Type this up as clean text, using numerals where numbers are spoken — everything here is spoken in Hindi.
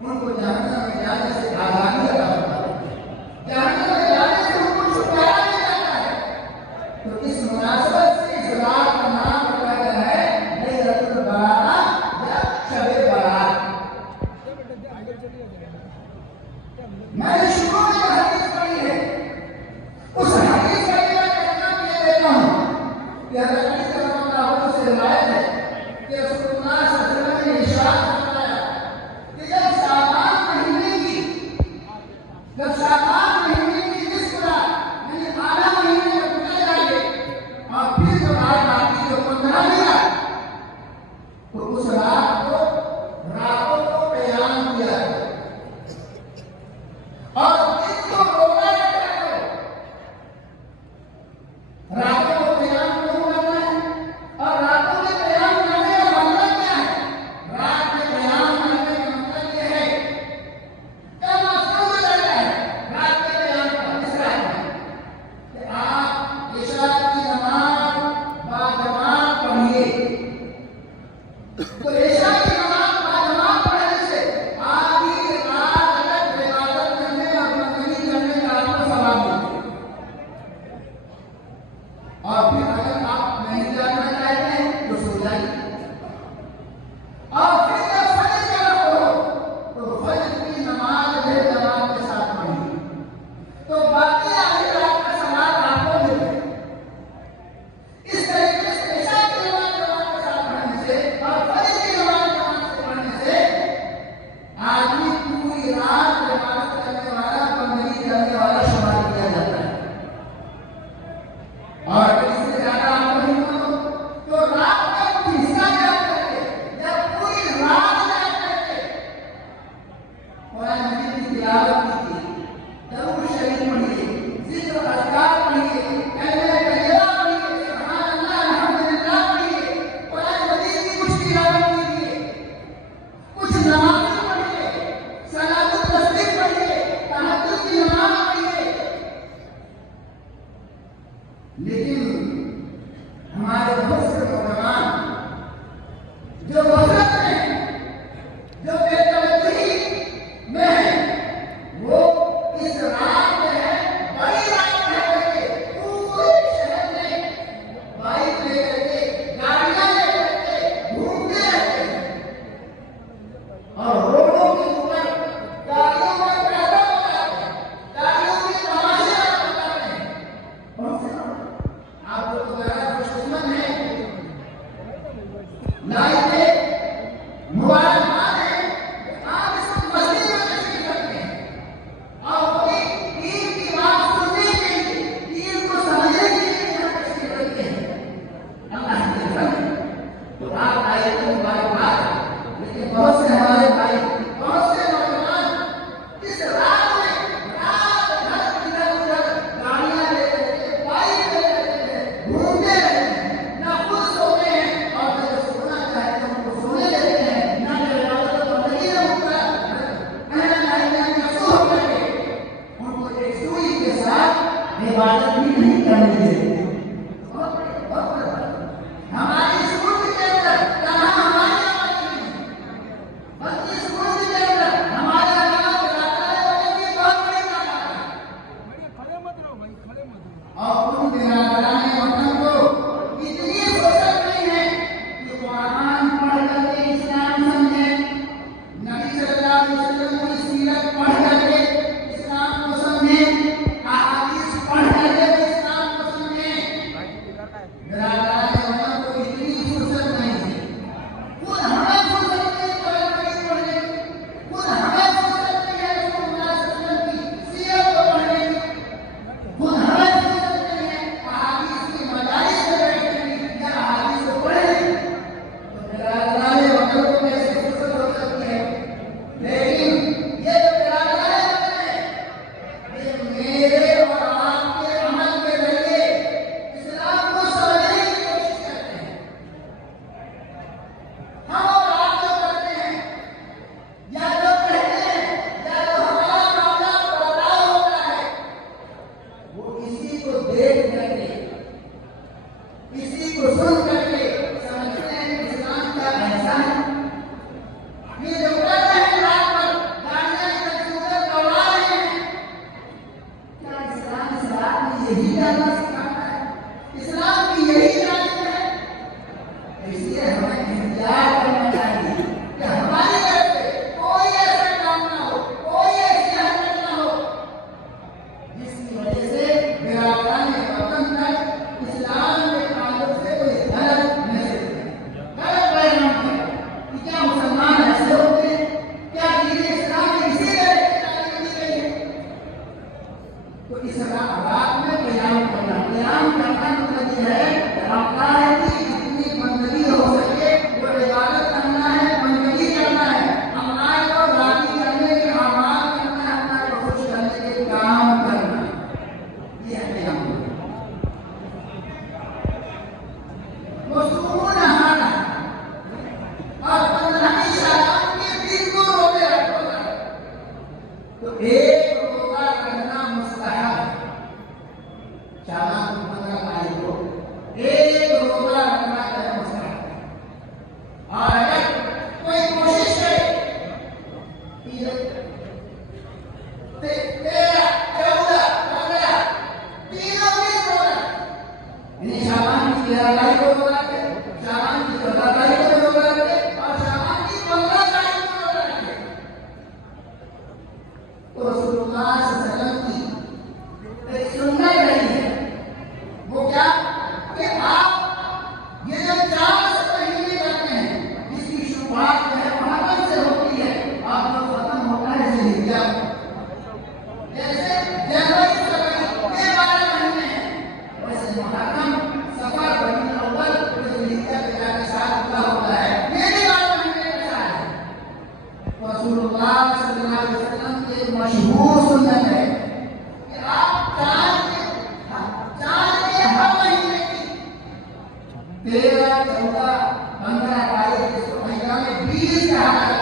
उनको जहन्नम में जाने से आज़ादी अता फरमाती है, जहन्नम में जाने से उनको छुटकारा मिल जाता है। तो इस मुनासबत से इस रात का नाम रखा गया है लैलतुल बारात या शब-ए बारात। मैंने शुरू में जो हदीस पढ़ी है उस हदीस का मैं कहना ये देता हूँ कि हज़रत अली सल्लल्लाहु अलैहि वसल्लम से रिवायत है कि रसूलुल्लाह सल्लल्लाहु अलैहि वसल्लम ने इरशाद फरमाया कि जब शाबान महीने की निस्फ रात यानी आधा महीने में गुजर जाएंगे और फिर जब रात आती है 15वीं रात, तो उस रात को रातों को क़याम किया है और दिन को रोज़ा रखा है। रातों को क़याम क्यों करना है और रातों में क़याम करने का मतलब क्या है? रात में क़याम करने का मतलब ये है क्या मकसद रहता है रात के क़याम का इस रात में कि आप इशा की नमाज बाजमात पढ़िए। तो इशा की नमाज बाजमात पढ़ने से आधी रात तक इबादत करने और बंदगी करने का आपको सवाब मिलेगा। और फिर अगर आप नहीं जागना चाहते हैं तो सो जाइए और फिर जब फजर का वक्त हो तो फजर की नमाज जमात के साथ पढ़िए। तो बाकी आधी रात का सवाब आपको मिलेगा। इस तरीके से इशा की नमाज जमात के साथ पढ़ने से और फजर की नमाज जमात से पढ़ने से आदमी पूरी रात इबादत करने वाला बंदगी करने वाला शुमार किया जाता है। और इससे ज्यादा आप नहीं मानो तो रात का कुछ हिस्सा याद करके या पूरी रात याद करके कुरान मजीद की तिलावत कीजिए, दरूद शरीफ पढ़िए, जिक्र अज़कार पढ़िए, कलमे तैयबा पढ़िए, सुभान अल्लाह अल्हम्दुलिल्लाह पढ़िए, कुरान मजीद की कुछ तिलावत कीजिए, कुछ नमाज़ पढ़िए, सलातुल रात में क़याम करना। क़याम करना मतलब ये है कि अल्लाह की जितनी बंदगी हो सके वो इबादत करना है, बंदगी करना है, अल्लाह को राज़ी करने के अमाल करना है, अल्लाह को खुश करने के काम करना। ये है क़याम। वो सुकून हाना और 15 शाबान के दिन को रोजे रखोगा तो एक रोजा करना मुस्तहब। शाबान की 15 तारीख को एक रोजा रखना है मुस्तहब। और अगर कोई कोशिश करे 13, 14, 15 तीनों दिन रोजा, यानी शाबान की 13 तारीख को रोजा रखे, शाबान की 14 तारीख को रोजा रखे और शाबान की 15 तारीख को रोजा रखे तो रसूलुल्लाह सल्लल्लाहु अलैहि वसल्लम की एक सुन्नत रही है। वो क्या कि आप ये जो 4 महीने करते हैं जिसकी शुरुआत जो है मुहर्रम से होती है, आप लोग खत्म होता है ज़िलहिज्जा। जैसे जनवरी फरवरी ये 12 महीने हैं, वैसे मुहर्रम सफर रबीउल अव्वल ज़िलहिज्जा के जाके साथ पूरा होता है, ये भी 12 महीने का साल है। रसूलुल्लाह सल्लल्लाहु अलैहि वसल्लम की एक मशहूर सुन्नत है कि आप चांद के हर महीने की 13, 14, 15 तारीख जिसको अय्याम बीज कहा जाता